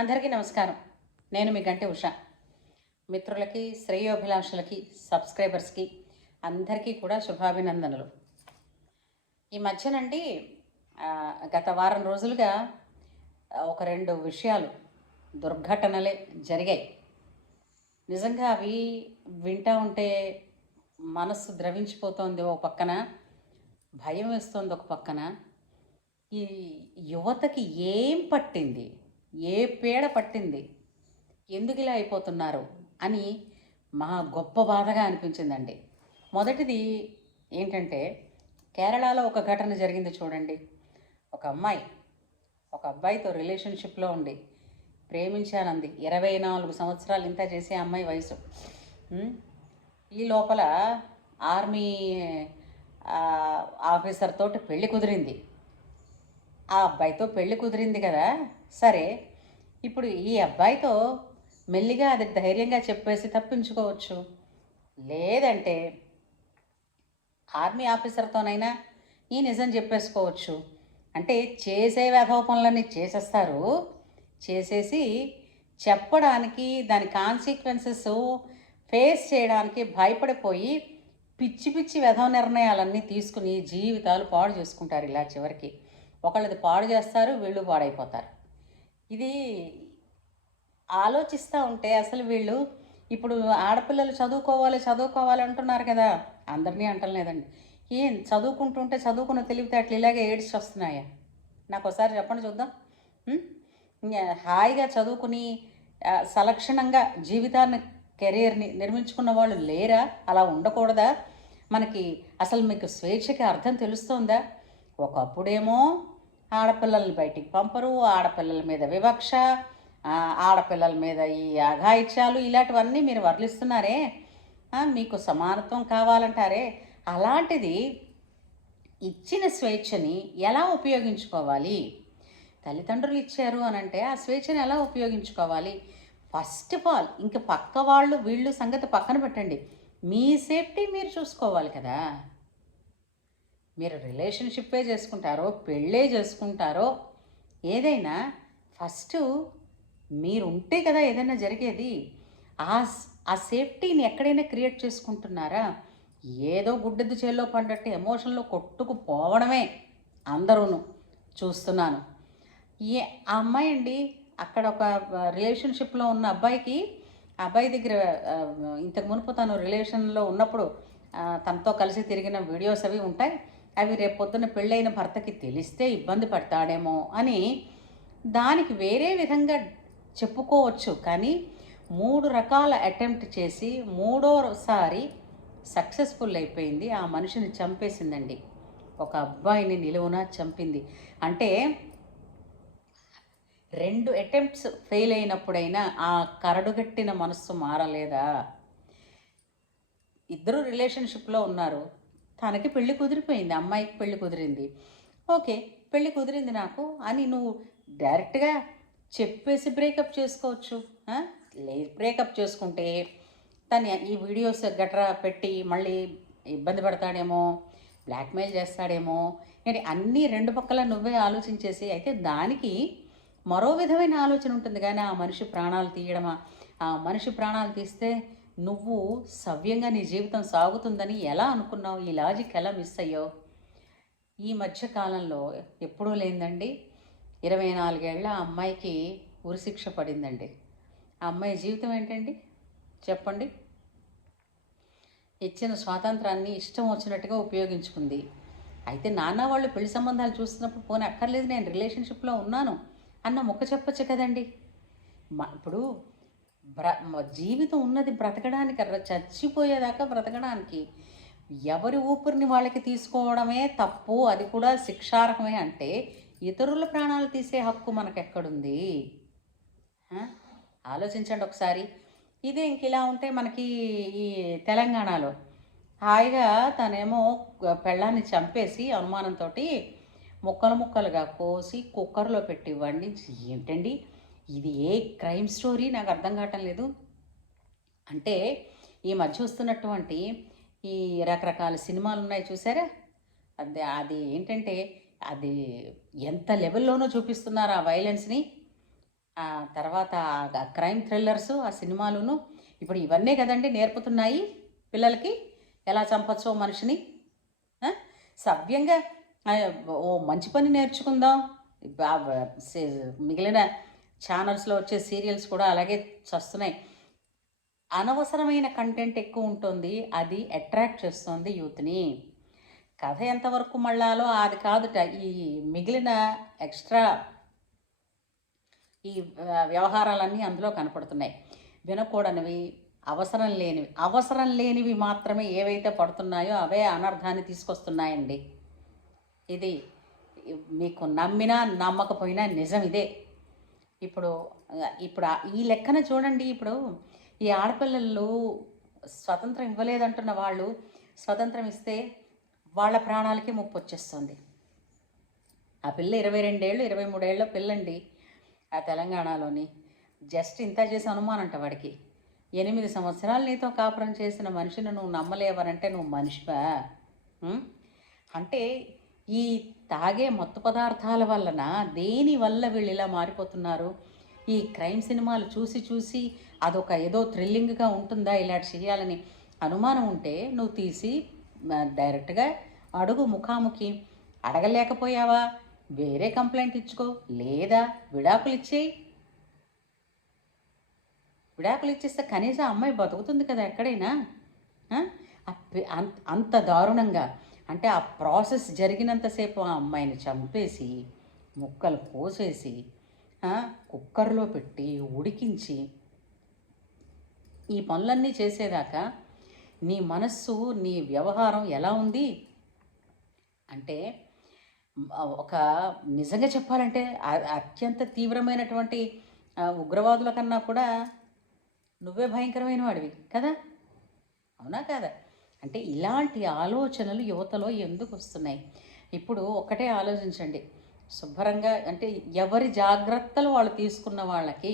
అందరికీ నమస్కారం. నేను మీ గంటి ఉష. మిత్రులకి, శ్రేయోభిలాషులకి, సబ్స్క్రైబర్స్కి అందరికీ కూడా శుభాభినందనలు. ఈ మధ్యనండి గత వారం రోజులుగా ఒక 2 విషయాలు దుర్ఘటనలే జరిగాయి. నిజంగా అవి వింటా ఉంటే మనస్సు ద్రవించిపోతోంది ఒక పక్కన, భయం వేస్తోంది ఒక పక్కన. ఈ యువతకి ఏం పట్టింది? ఏ పీడ పట్టింది? ఎందుకు ఇలా అయిపోతున్నారు అని గొప్ప బాధగా అనిపించిందండి. మొదటిది ఏంటంటే, కేరళలో ఒక ఘటన జరిగింది చూడండి. ఒక అమ్మాయి ఒక అబ్బాయితో రిలేషన్షిప్లో ఉండి ప్రేమించానంది. 24 సంవత్సరాలు ఇంత చేసే అమ్మాయి వయసు. ఈ లోపల ఆర్మీ ఆఫీసర్ తోటి పెళ్ళి కుదిరింది. ఆ అబ్బాయితో పెళ్ళి కుదిరింది కదా, సరే. ఇప్పుడు ఈ అబ్బాయితో మెల్లిగా అది ధైర్యంగా చెప్పేసి తప్పించుకోవచ్చు. లేదంటే ఆర్మీ ఆఫీసర్తోనైనా ఈ నిజం చెప్పేసుకోవచ్చు. అంటే చేసే వెధవ పనులన్నీ చేసేస్తారు. చేసేసి చెప్పడానికి, దాని కాన్సిక్వెన్సెస్ ఫేస్ చేయడానికి భయపడిపోయి పిచ్చి పిచ్చి వెధవ నిర్ణయాలన్నీ తీసుకుని జీవితాలు పాడు చేసుకుంటారు. ఇలా చివరికి ఒకళ్ళది పాడు చేస్తారు, వీళ్ళు పాడైపోతారు. ఇది ఆలోచిస్తూ ఉంటే అసలు వీళ్ళు ఇప్పుడు ఆడపిల్లలు చదువుకోవాలి అంటున్నారు కదా. అందరినీ అంటలేదండి. ఏం చదువుకుంటుంటే చదువుకున్న తెలివితేటలు ఇలాగే ఏడ్చి వస్తున్నాయా? నాకు ఒకసారి చెప్పండి చూద్దాం. హాయిగా చదువుకుని సలక్షణంగా జీవితాన్ని, కెరీర్ని నిర్మించుకున్న వాళ్ళు లేరా? అలా ఉండకూడదా? మనకి అసలు మీకు స్వేచ్ఛకి అర్థం తెలుస్తుందా? ఒకప్పుడేమో ఆడపిల్లల్ని బయటికి పంపరు, ఆడపిల్లల మీద వివక్ష, ఆడపిల్లల మీద ఈ అఘాయిత్యాలు ఇలాంటివన్నీ మీరు వర్ణిస్తున్నారే. మీకు సమానత్వం కావాలంటారే. అలాంటిది ఇచ్చిన స్వేచ్ఛని ఎలా ఉపయోగించుకోవాలి? తల్లిదండ్రులు ఇచ్చారు అని అంటే ఆ స్వేచ్ఛని ఎలా ఉపయోగించుకోవాలి? ఫస్ట్ ఆఫ్ ఆల్ ఇంక పక్క వాళ్ళు వీళ్ళు సంగతి పక్కన పెట్టండి, మీ సేఫ్టీ మీరు చూసుకోవాలి కదా. మీరు రిలేషన్షిప్పే చేసుకుంటారో, పెళ్ళే చేసుకుంటారో, ఏదైనా ఫస్ట్ మీరు ఉంటే కదా ఏదైనా జరిగేది. ఆ సేఫ్టీని ఎక్కడైనా క్రియేట్ చేసుకుంటున్నారా? ఏదో గుడ్డెద్దు చేల్లో పడ్డట్టు ఎమోషన్లో కొట్టుకుపోవడమే అందరూను చూస్తున్నాను. ఆ అమ్మాయి అండి, అక్కడ ఒక రిలేషన్షిప్లో ఉన్న అబ్బాయి దగ్గర ఇంతకు మునుపు తను రిలేషన్లో ఉన్నప్పుడు తనతో కలిసి తిరిగిన వీడియోస్ అవి ఉంటాయి. అవి రేపు పొద్దున్న పెళ్ళైన భర్తకి తెలిస్తే ఇబ్బంది పడతాడేమో అని దానికి వేరే విధంగా చెప్పుకోవచ్చు. కానీ 3 రకాల అటెంప్ట్ చేసి మూడోసారి సక్సెస్ఫుల్ అయిపోయింది. ఆ మనిషిని చంపేసిందండి. ఒక అబ్బాయిని నిలువున చంపింది. అంటే 2 అటెంప్ట్స్ ఫెయిల్ అయినప్పుడైనా ఆ కరడుగట్టిన మనస్సు మారలేదా? ఇద్దరు రిలేషన్షిప్లో ఉన్నారు. తనకి పెళ్ళి కుదిరిపోయింది, అమ్మాయికి పెళ్ళి కుదిరింది. ఓకే, పెళ్ళి కుదిరింది నాకు అని నువ్వు డైరెక్ట్గా చెప్పేసి బ్రేకప్ చేసుకోవచ్చు. బ్రేకప్ చేసుకుంటే తను ఈ వీడియోస్ గట్రా పెట్టి మళ్ళీ ఇబ్బంది పడతాడేమో, బ్లాక్మెయిల్ చేస్తాడేమో అంటే అన్నీ 2 పక్కల నువ్వే ఆలోచించేసి, అయితే దానికి మరో విధమైన ఆలోచన ఉంటుంది. కానీ ఆ మనిషి ప్రాణాలు తీయడమా? ఆ మనిషి ప్రాణాలు తీస్తే నువ్వు సవ్యంగా నీ జీవితం సాగుతుందని ఎలా అనుకున్నావు? ఈ లాజిక్ ఎలా మిస్ అయ్యావు? ఈ మధ్య కాలంలో ఎప్పుడూ లేదండి, 24 ఏళ్ల అమ్మాయికి ఉరిశిక్ష పడిందండి. ఆ అమ్మాయి జీవితం ఏంటండి చెప్పండి? ఇచ్చిన స్వాతంత్రాన్ని ఇష్టం వచ్చినట్టుగా ఉపయోగించుకుంది. అయితే నాన్న వాళ్ళు పెళ్లి సంబంధాలు చూస్తున్నప్పుడు పోనీ అక్కర్లేదు, నేను రిలేషన్షిప్లో ఉన్నాను అన్న మొక్క చెప్పచ్చు కదండి. ఇప్పుడు జీవితం ఉన్నది బ్రతకడానికి, చచ్చిపోయేదాకా బ్రతకడానికి. ఎవరి ఊపిరిని వాళ్ళకి తీసుకోవడమే తప్పు, అది కూడా శిక్షార్హమే అంటే ఇతరుల ప్రాణాలు తీసే హక్కు మనకెక్కడుంది? ఆలోచించండి ఒకసారి. ఇదే ఇంక ఇలా ఉంటే మనకి ఈ తెలంగాణలో హాయిగా తనేమో పెళ్ళాన్ని చంపేసి అనుమానంతో ముక్కలుగా కోసి కుక్కర్లో పెట్టి వండించి, ఏంటండి ఇది? ఏ క్రైమ్ స్టోరీ నాకు అర్థం కావటం లేదు. అంటే ఈ మధ్య వస్తున్నటువంటి ఈ రకరకాల సినిమాలు ఉన్నాయి చూసారా, అది ఏంటంటే అది ఎంత లెవెల్లోనో చూపిస్తున్నారు ఆ వైలెన్స్ని. తర్వాత క్రైమ్ థ్రిల్లర్సు ఆ సినిమాలును ఇప్పుడు ఇవన్నీ కదండి నేర్పుతున్నాయి పిల్లలకి ఎలా చంపచ్చో మనిషిని. సవ్యంగా ఓ మంచి పని నేర్చుకుందాం. మిగిలిన ఛానల్స్లో వచ్చే సీరియల్స్ కూడా అలాగే చస్తున్నాయి. అనవసరమైన కంటెంట్ ఎక్కువ ఉంటుంది, అది అట్రాక్ట్ చేస్తుంది యూత్ని. కథ ఎంతవరకు మళ్ళాలో అది కాదుట, ఈ మిగిలిన ఎక్స్ట్రా ఈ వ్యవహారాలన్నీ అందులో కనపడుతున్నాయి. వినకూడనివి, అవసరం లేనివి మాత్రమే ఏవైతే పడుతున్నాయో అవే అనర్థాన్ని తీసుకొస్తున్నాయండి. ఇది మీకు నమ్మినా నమ్మకపోయినా నిజం ఇదే. ఇప్పుడు ఇప్పుడు ఈ లెక్కన చూడండి, ఇప్పుడు ఈ ఆడపిల్లలు స్వతంత్రం ఇవ్వలేదంటున్న వాళ్ళు స్వతంత్రం ఇస్తే వాళ్ళ ప్రాణాలకి ముప్పు వచ్చేస్తుంది. ఆ పిల్ల 22 ఏళ్ళు 23 ఏళ్ళ పిల్లండి, ఆ తెలంగాణలోని. జస్ట్ ఇంత చేసి అనుమానంట వాడికి. 8 సంవత్సరాలు నీతో కాపురం చేసిన మనిషిని నువ్వు నమ్మలేవనంటే నువ్వు మనిషివా? అంటే ఈ తాగే మత్తు పదార్థాల వలన దేని వల్ల వీళ్ళు ఇలా మారిపోతున్నారు? ఈ క్రైమ్ సినిమాలు చూసి చూసి అదొక ఏదో థ్రిల్లింగ్గా ఉంటుందా ఇలాంటి చేయాలని అనుమానం ఉంటే నువ్వు తీసి డైరెక్ట్గా అడుగు, ముఖాముఖి. అడగలేకపోయావా వేరే కంప్లైంట్ ఇచ్చుకో, లేదా విడాకులు ఇచ్చేయి. విడాకులు ఇచ్చేస్తే కనీసం అమ్మాయి బతుకుతుంది కదా ఎక్కడైనా. అంత దారుణంగా అంటే ఆ ప్రాసెస్ జరిగినంతసేపు ఆ అమ్మాయిని చంపేసి ముక్కలు కోసేసి కుక్కర్లో పెట్టి ఉడికించి ఈ పనులన్నీ చేసేదాకా నీ మనస్సు, నీ వ్యవహారం ఎలా ఉంది అంటే ఒక నిజంగా చెప్పాలంటే అత్యంత తీవ్రమైనటువంటి ఉగ్రవాదుల కన్నా కూడా నువ్వే భయంకరమైన వాడివి కదా, అవునా కాదా? అంటే ఇలాంటి ఆలోచనలు యువతలో ఎందుకు వస్తున్నాయి? ఇప్పుడు ఒకటే ఆలోచించండి, శుభ్రంగా అంటే ఎవరి జాగ్రత్తలు వాళ్ళు తీసుకున్న వాళ్ళకి,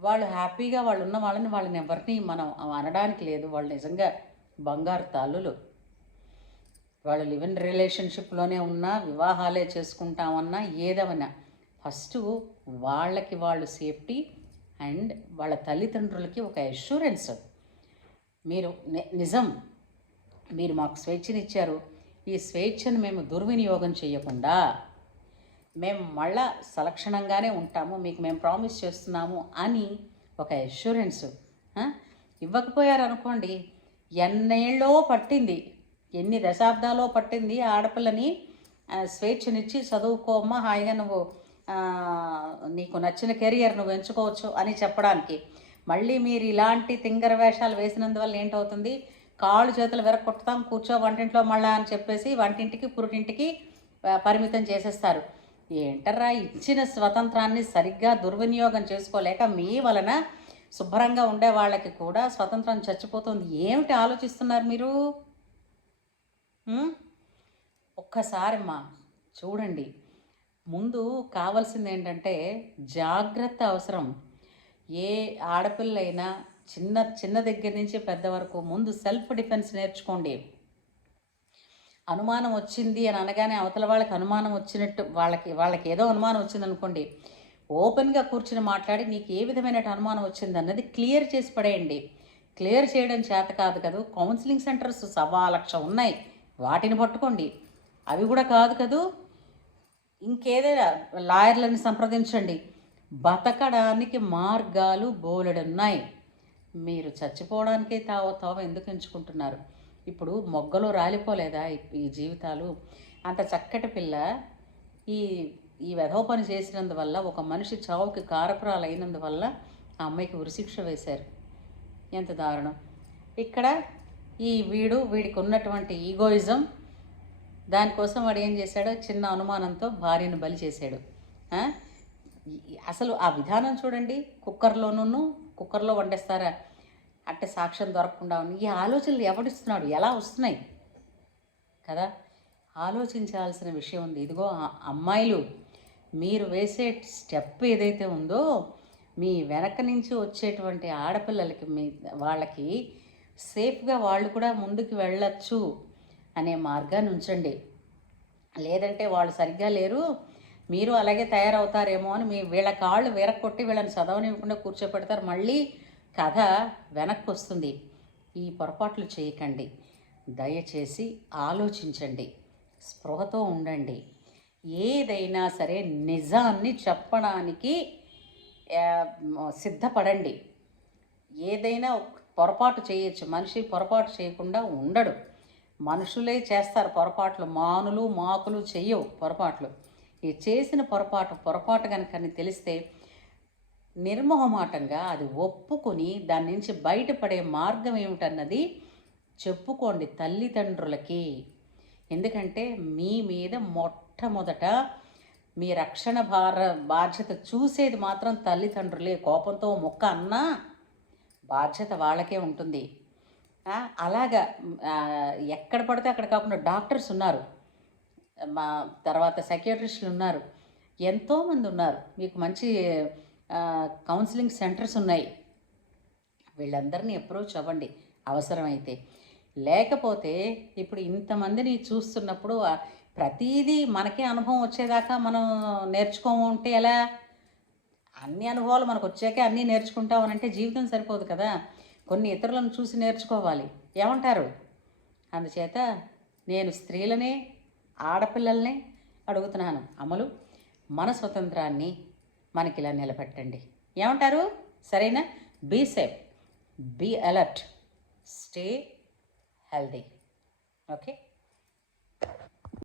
వాళ్ళు హ్యాపీగా వాళ్ళు ఉన్న వాళ్ళని ఎవరిని మనం అనడానికి లేదు. వాళ్ళు నిజంగా బంగారు తల్లులు. వాళ్ళు లివ్ ఇన్ రిలేషన్షిప్లోనే ఉన్నా, వివాహాలే చేసుకుంటామన్నా, ఏదవన్నా ఫస్ట్ వాళ్ళకి వాళ్ళు సేఫ్టీ అండ్ వాళ్ళ తల్లిదండ్రులకి ఒక అష్యూరెన్స్. మీరు నిజం, మీరు మాకు స్వేచ్ఛనిచ్చారు, ఈ స్వేచ్ఛను మేము దుర్వినియోగం చేయకుండా మేము మళ్ళా సలక్షణంగానే ఉంటాము, మీకు మేము ప్రామిస్ చేస్తున్నాము అని ఒక అష్యూరెన్స్ ఇవ్వకపోయారనుకోండి, ఎన్నేళ్ళో పట్టింది, ఎన్ని దశాబ్దాలో పట్టింది ఆడపిల్లని స్వేచ్ఛనిచ్చి చదువుకోమ్మా హాయిగా నువ్వు నీకు నచ్చిన కెరియర్ నువ్వు ఎంచుకోవచ్చు అని చెప్పడానికి. మళ్ళీ మీరు ఇలాంటి తింగర వేషాలు వేసినందువల్ల ఏంటవుతుంది? కాళ్ళు చేతులు వెరక్కొట్టుతాం, కూర్చో వంటింట్లో మళ్ళా అని చెప్పేసి వంటింటికి పురుటింటికి పరిమితం చేసేస్తారు. ఏంటర్రా, ఇచ్చిన స్వతంత్రాన్ని సరిగ్గా దుర్వినియోగం చేసుకోలేక మీ వలన శుభ్రంగా ఉండే వాళ్ళకి కూడా స్వతంత్రం చచ్చిపోతుంది. ఏమిటి ఆలోచిస్తున్నారు మీరు? ఒక్కసారమ్మా చూడండి, ముందు కావాల్సింది ఏంటంటే జాగ్రత్త అవసరం. ఏ ఆడపిల్లైనా చిన్న దగ్గర నుంచి పెద్ద వరకు ముందు సెల్ఫ్ డిఫెన్స్ నేర్చుకోండి. అనుమానం వచ్చింది అని అనగానే అవతల వాళ్ళకి అనుమానం వచ్చినట్టు వాళ్ళకి ఏదో అనుమానం వచ్చిందనుకోండి, ఓపెన్గా కూర్చుని మాట్లాడి నీకు ఏ విధమైన అనుమానం వచ్చింది అన్నది క్లియర్ చేసి పడేయండి. క్లియర్ చేయడం చేత కాదు కదా, కౌన్సిలింగ్ సెంటర్స్ 1,00,000 ఉన్నాయి, వాటిని పట్టుకోండి. అవి కూడా కాదు కదూ, ఇంకేదైనా లాయర్లను సంప్రదించండి. బతకడానికి మార్గాలు బోలెడున్నాయి. మీరు చచ్చిపోవడానికే తావ ఎందుకు ఎంచుకుంటున్నారు? ఇప్పుడు మొగ్గలో రాలిపోలేదా ఈ జీవితాలు? అంత చక్కటి పిల్ల ఈ వెధవ పని చేసినందువల్ల, ఒక మనిషి చావుకి కారకురాలు అయినందువల్ల ఆ అమ్మాయికి ఉరిశిక్ష వేశారు. ఎంత దారుణం! ఇక్కడ వీడికి ఉన్నటువంటి ఈగోయిజం, దానికోసం వాడు ఏం చేశాడో చిన్న అనుమానంతో భార్యను బలి చేశాడు. అసలు ఆ విధానం చూడండి, కుక్కర్లో వండేస్తారా అంటే సాక్ష్యం దొరకకుండా ఉంది. ఈ ఆలోచనలు ఎవడిస్తున్నాడు, ఎలా వస్తున్నాయి కదా? ఆలోచించాల్సిన విషయం ఉంది. ఇదిగో అమ్మాయిలు, మీరు వేసే స్టెప్ ఏదైతే ఉందో, మీ వెనక నుంచి వచ్చేటువంటి ఆడపిల్లలకి వాళ్ళకి సేఫ్గా వాళ్ళు కూడా ముందుకు వెళ్ళచ్చు అనే మార్గాన్ని ఉంచండి. లేదంటే వాళ్ళు సరిగ్గా లేరు, మీరు అలాగే తయారవుతారేమో అని వీళ్ళ కాళ్ళు విరక్కొట్టి వీళ్ళని చదవనివ్వకుండా కూర్చోపెడతారు. మళ్ళీ కథ వెనక్కి వస్తుంది. ఈ పొరపాట్లు చేయకండి. దయచేసి ఆలోచించండి, స్పృహతో ఉండండి. ఏదైనా సరే నిజాన్ని చెప్పడానికి సిద్ధపడండి. ఏదైనా పొరపాటు చేయొచ్చు, మనిషి పొరపాటు చేయకుండా ఉండడు. మనుషులే చేస్తారు పొరపాట్లు, మానులు మాకులు చెయ్యవు పొరపాట్లు. ఈ చేసిన పొరపాటు కనుక తెలిస్తే నిర్మోహమాటంగా అది ఒప్పుకొని దాని నుంచి బయటపడే మార్గం ఏమిటన్నది చెప్పుకోండి తల్లిదండ్రులకి. ఎందుకంటే మీ మీద మొట్టమొదట మీ రక్షణ బాధ్యత చూసేది మాత్రం తల్లిదండ్రులే. కోపంతో మొక్క అన్నా బాధ్యత వాళ్ళకే ఉంటుంది. అలాగా ఎక్కడ పడితే అక్కడ కాకుండా డాక్టర్స్ ఉన్నారు, మా తర్వాత సైకియాట్రిస్టులు ఉన్నారు, ఎంతోమంది ఉన్నారు. మీకు మంచి కౌన్సిలింగ్ సెంటర్స్ ఉన్నాయి. వీళ్ళందరినీ అప్రోచ్ అవ్వండి అవసరమైతే. లేకపోతే ఇప్పుడు ఇంతమందిని చూస్తున్నప్పుడు ప్రతీదీ మనకే అనుభవం వచ్చేదాకా మనం నేర్చుకోము ఉంటే ఎలా? అన్ని అనుభవాలు మనకు వచ్చాకే అన్నీ నేర్చుకుంటామనంటే జీవితం సరిపోదు కదా. కొన్ని ఇతరులను చూసి నేర్చుకోవాలి. ఏమంటారు? అందుచేత నేను స్త్రీలనే ఆడపిల్లల్ని అడుగుతున్నాను, అమలు మన స్వతంత్రాన్ని మనకిలా నిలబెట్టండి. ఏమంటారు? సరేనా? Be safe, be alert, stay healthy. Okay.